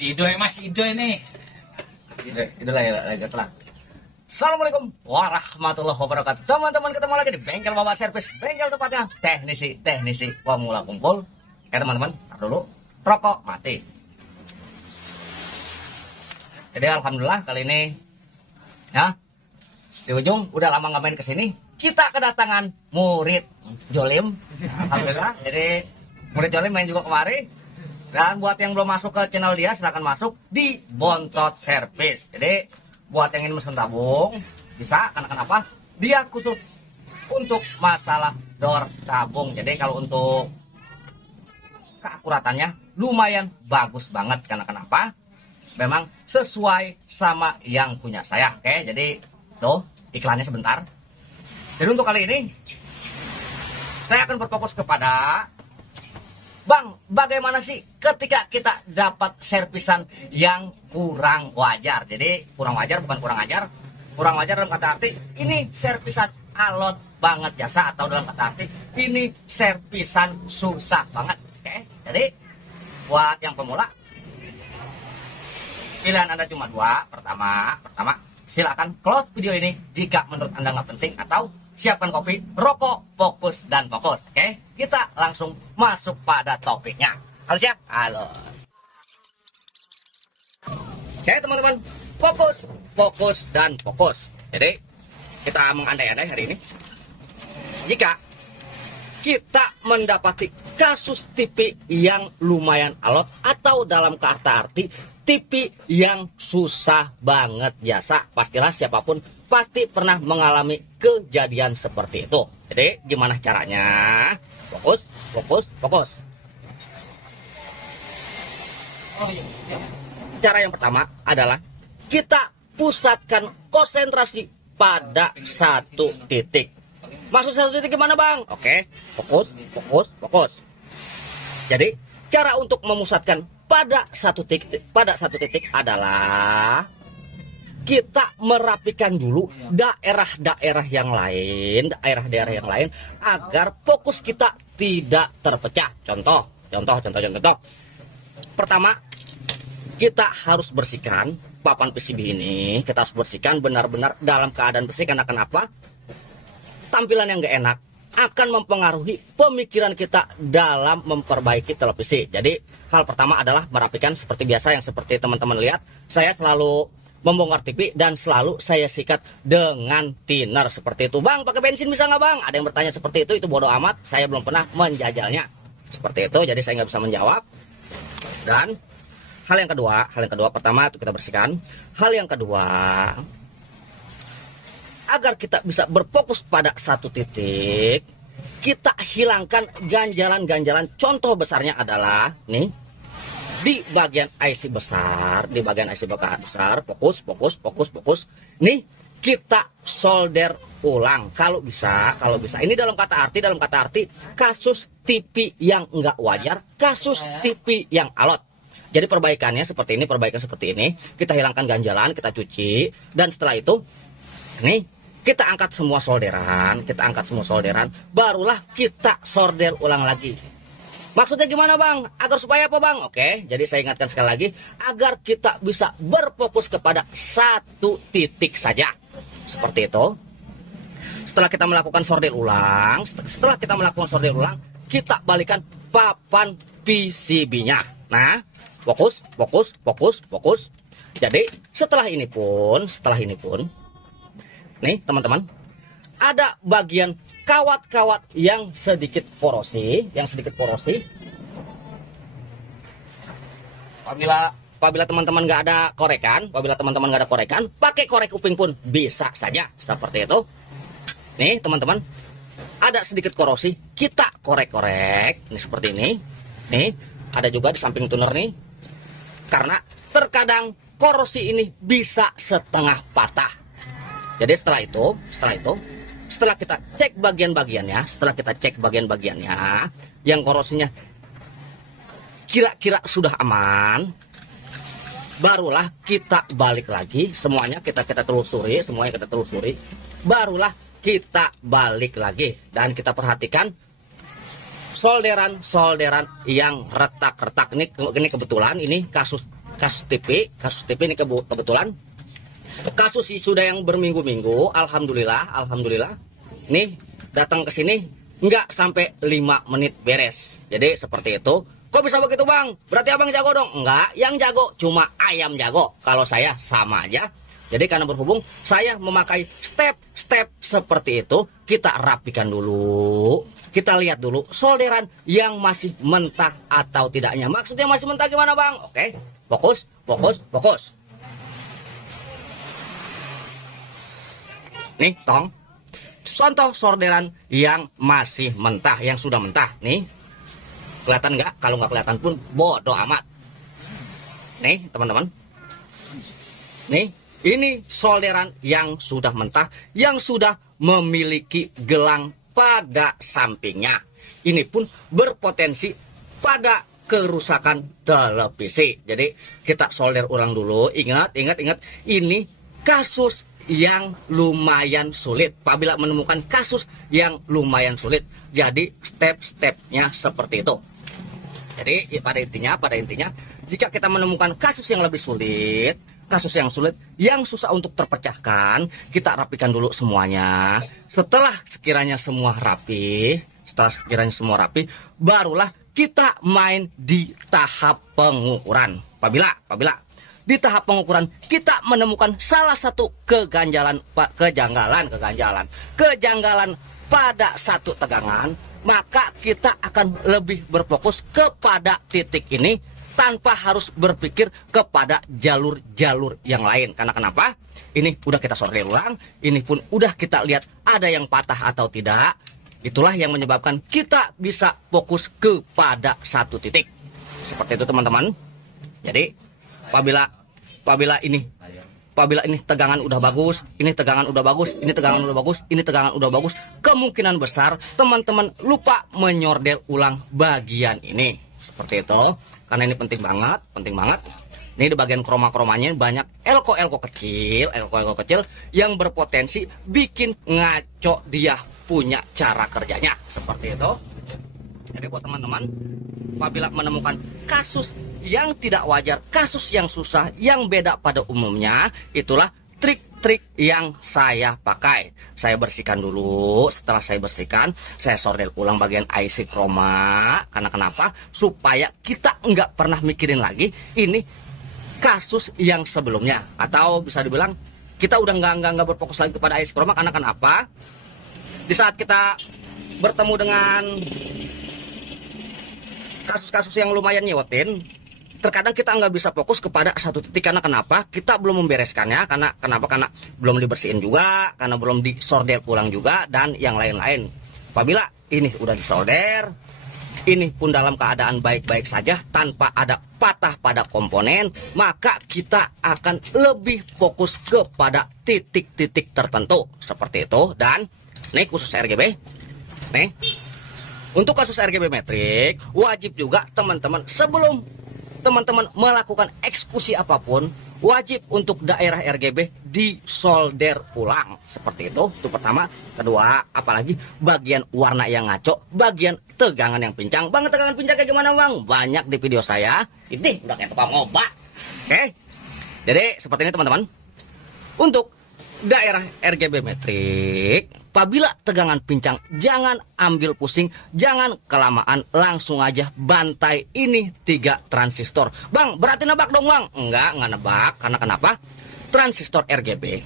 Masih idoy nih. Itulah ya, lanjutlah. Assalamualaikum warahmatullahi wabarakatuh. Teman-teman, ketemu lagi di bengkel Bapak Servis. Bengkel tempatnya teknisi pemula kumpul. Teman-teman, tar dulu. Rokok mati. Jadi alhamdulillah kali ini ya, di ujung udah lama nggak main kesini, kita kedatangan murid Jolim. Alhamdulillah. Jadi murid Jolim main juga kemari. Dan buat yang belum masuk ke channel dia, silahkan masuk di Bontot Service. Jadi buat yang ingin mesen tabung bisa, karena kenapa? Dia khusus untuk masalah door tabung. Jadi kalau untuk keakuratannya lumayan bagus banget, karena kenapa? Memang sesuai sama yang punya saya. Oke, jadi tuh iklannya sebentar. Jadi untuk kali ini saya akan berfokus kepada Bang, bagaimana sih ketika kita dapat servisan yang kurang wajar? Jadi kurang wajar bukan kurang ajar. Kurang wajar dalam kata arti ini servisan alot banget jasa, atau dalam kata arti ini servisan susah banget. Oke, jadi buat yang pemula pilihan Anda cuma dua. Pertama, silakan close video ini jika menurut Anda nggak penting, atau siapkan kopi, rokok, fokus, dan fokus. Oke, kita langsung masuk pada topiknya. Halo siap? Halo. Oke teman-teman, fokus, dan fokus. Jadi, kita mengandai-andai hari ini. Jika kita mendapati kasus TV yang lumayan alot, atau dalam kata arti TV yang susah banget jasa, pastilah siapapun pasti pernah mengalami kejadian seperti itu. Jadi gimana caranya? Fokus. Cara yang pertama adalah kita pusatkan konsentrasi pada satu titik. Maksud satu titik gimana bang? Oke, fokus. Jadi cara untuk memusatkan pada satu titik adalah kita merapikan dulu daerah-daerah yang lain, agar fokus kita tidak terpecah. Contoh. Pertama, kita harus bersihkan papan PCB ini. Kita harus bersihkan benar-benar dalam keadaan bersih. Karena kenapa? Tampilan yang gak enak akan mempengaruhi pemikiran kita dalam memperbaiki televisi. Jadi hal pertama adalah merapikan seperti biasa, yang seperti teman-teman lihat. Saya selalu membongkar TV dan selalu saya sikat dengan thinner seperti itu. Bang, pakai bensin bisa nggak bang? Ada yang bertanya seperti itu bodoh amat. Saya belum pernah menjajalnya seperti itu, jadi saya nggak bisa menjawab. Dan hal yang kedua, pertama itu kita bersihkan. Hal yang kedua, agar kita bisa berfokus pada satu titik, kita hilangkan ganjalan-ganjalan. Contoh besarnya adalah nih, di bagian IC besar, fokus. Nih, kita solder ulang kalau bisa. Ini dalam kata arti kasus TV yang enggak wajar, kasus TV yang alot. Jadi perbaikan seperti ini, kita hilangkan ganjalan, kita cuci, dan setelah itu nih kita angkat semua solderan, barulah kita solder ulang lagi. Maksudnya gimana bang? Agar supaya apa bang? Oke, jadi saya ingatkan sekali lagi, agar kita bisa berfokus kepada satu titik saja. Seperti itu. Setelah kita melakukan solder ulang, kita balikan papan PCB-nya. Nah, fokus. Jadi setelah ini pun, nih teman-teman, ada bagian kawat-kawat yang sedikit porosi. Apabila teman-teman nggak ada korekan, pakai korek kuping pun bisa saja seperti itu. Nih teman-teman, ada sedikit korosi, kita korek-korek. Ini seperti ini. Nih, ada juga di samping tuner nih. Karena terkadang korosi ini bisa setengah patah. Jadi setelah itu, setelah kita cek bagian-bagiannya, yang korosinya kira-kira sudah aman, barulah kita balik lagi, semuanya kita telusuri, barulah kita balik lagi, dan kita perhatikan solderan yang retak-retak. Ini kebetulan ini kasus kasus TV ini kebetulan kasus sudah yang berminggu-minggu. Alhamdulillah nih datang ke sini nggak sampai 5 menit beres. Jadi seperti itu. Kok bisa begitu bang? Berarti abang jago dong? Enggak, yang jago cuma ayam jago. Kalau saya sama aja. Jadi karena berhubung saya memakai step-step seperti itu, kita rapikan dulu. Kita lihat dulu solderan yang masih mentah atau tidaknya. Maksudnya masih mentah gimana bang? Oke, fokus. Nih, tong. Contoh solderan yang masih mentah, yang sudah mentah. Nih, kelihatan nggak? Kalau nggak kelihatan pun bodoh amat. Nih, teman-teman. Nih, ini solderan yang sudah mentah, yang sudah memiliki gelang pada sampingnya. Ini pun berpotensi pada kerusakan televisi. Jadi kita solder ulang dulu. Ingat. Ini kasus yang lumayan sulit. Apabila menemukan kasus yang lumayan sulit, jadi step-stepnya seperti itu. Jadi pada intinya, jika kita menemukan kasus yang lebih sulit, kasus yang sulit, yang susah untuk terpecahkan, kita rapikan dulu semuanya. Setelah sekiranya semua rapi, barulah kita main di tahap pengukuran. Apabila di tahap pengukuran kita menemukan salah satu kejanggalan pada satu tegangan, maka kita akan lebih berfokus kepada titik ini tanpa harus berpikir kepada jalur-jalur yang lain. Karena kenapa? Ini udah kita solder ulang, ini pun udah kita lihat ada yang patah atau tidak. Itulah yang menyebabkan kita bisa fokus kepada satu titik. Seperti itu teman-teman. Jadi apabila ini tegangan udah bagus, ini tegangan udah bagus, kemungkinan besar teman-teman lupa menyorder ulang bagian ini. Seperti itu. Karena ini penting banget. Ini di bagian kroma-kromanya banyak elko-elko kecil yang berpotensi bikin ngaco dia punya cara kerjanya. Seperti itu. Jadi buat teman-teman, apabila menemukan kasus yang tidak wajar, kasus yang susah, yang beda pada umumnya, itulah trik-trik yang saya pakai. Saya bersihkan dulu. Setelah saya bersihkan, saya solder ulang bagian IC chroma. Karena kenapa? Supaya kita nggak pernah mikirin lagi ini kasus yang sebelumnya. Atau bisa dibilang kita udah nggak berfokus lagi kepada IC chroma. Karena kenapa? Di saat kita bertemu dengan kasus-kasus yang lumayan nyewotin, terkadang kita nggak bisa fokus kepada satu titik. Karena kenapa? Kita belum membereskannya. Karena belum dibersihin juga, karena belum disolder ulang juga, dan yang lain-lain. Apabila ini udah disolder, ini pun dalam keadaan baik-baik saja tanpa ada patah pada komponen, maka kita akan lebih fokus kepada titik-titik tertentu. Seperti itu. Dan nih khusus RGB, nih untuk kasus RGB metrik, wajib juga teman-teman sebelum teman-teman melakukan eksekusi apapun, wajib untuk daerah RGB disolder ulang. Seperti itu pertama. Kedua, apalagi bagian warna yang ngaco, bagian tegangan yang pincang. Bang, tegangan pincang kayak gimana bang? Banyak di video saya. Ini udah kayak tukang obat. Oke. Jadi seperti ini teman-teman. Untuk daerah RGB metrik, apabila tegangan pincang, jangan ambil pusing, jangan kelamaan, langsung aja bantai ini 3 transistor. Bang, berarti nebak dong bang? Enggak nebak. Karena kenapa? Transistor RGB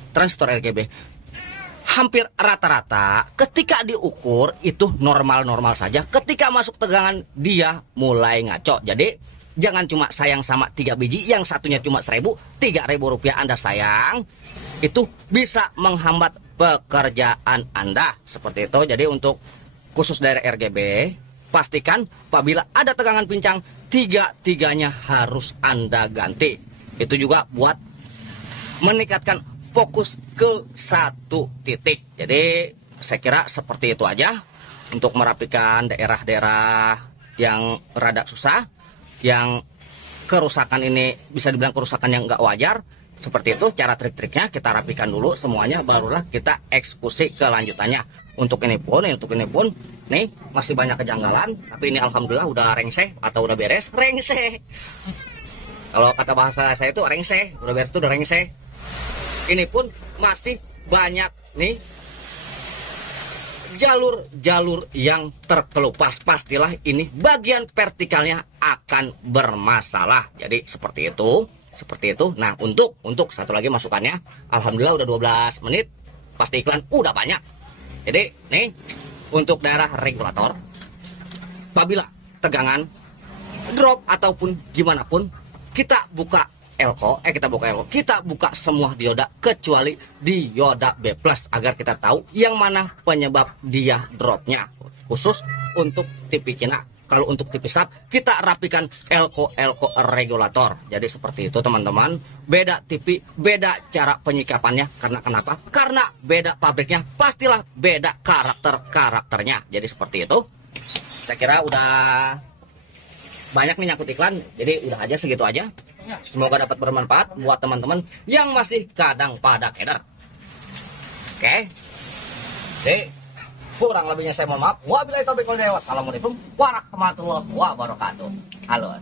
hampir rata-rata ketika diukur itu normal-normal saja. Ketika masuk tegangan dia mulai ngaco. Jadi jangan cuma sayang sama 3 biji, yang satunya cuma 1.000 rupiah Anda sayang, itu bisa menghambat pekerjaan Anda. Seperti itu. Jadi untuk khusus daerah RGB, pastikan apabila ada tegangan pincang, 3-tiganya harus Anda ganti. Itu juga buat meningkatkan fokus ke satu titik. Jadi saya kira seperti itu aja untuk merapikan daerah-daerah yang rada susah, yang kerusakan ini bisa dibilang kerusakan yang nggak wajar. Seperti itu cara trik-triknya, kita rapikan dulu semuanya, barulah kita eksekusi kelanjutannya. Untuk ini pun nih masih banyak kejanggalan, tapi ini alhamdulillah udah rengseh atau udah beres. Rengseh Kalau kata bahasa saya itu rengseh, udah beres itu udah rengseh. Ini pun masih banyak nih jalur-jalur yang terkelupas. Pastilah ini bagian vertikalnya akan bermasalah. Jadi seperti itu, seperti itu. Nah, untuk satu lagi masukannya, alhamdulillah udah 12 menit. Pasti iklan udah banyak. Jadi nih untuk daerah regulator, apabila tegangan drop ataupun gimana pun, kita buka kita buka semua dioda kecuali dioda B+ agar kita tahu yang mana penyebab dia dropnya, khusus untuk TV Cina. Kalau untuk TV sub kita rapikan elko regulator. Jadi seperti itu teman-teman. Beda TV, beda cara penyikapannya. Karena kenapa? Karena beda pabriknya, pastilah beda karakternya. Jadi seperti itu. Saya kira udah banyak nih nyangkut iklan, jadi udah aja segitu aja. Semoga dapat bermanfaat buat teman-teman yang masih kadang pada keder. Oke. Jadi kurang lebihnya saya mohon maaf. Wabillahi taufiq wal hidayah. Wassalamualaikum warahmatullahi wabarakatuh. Halo.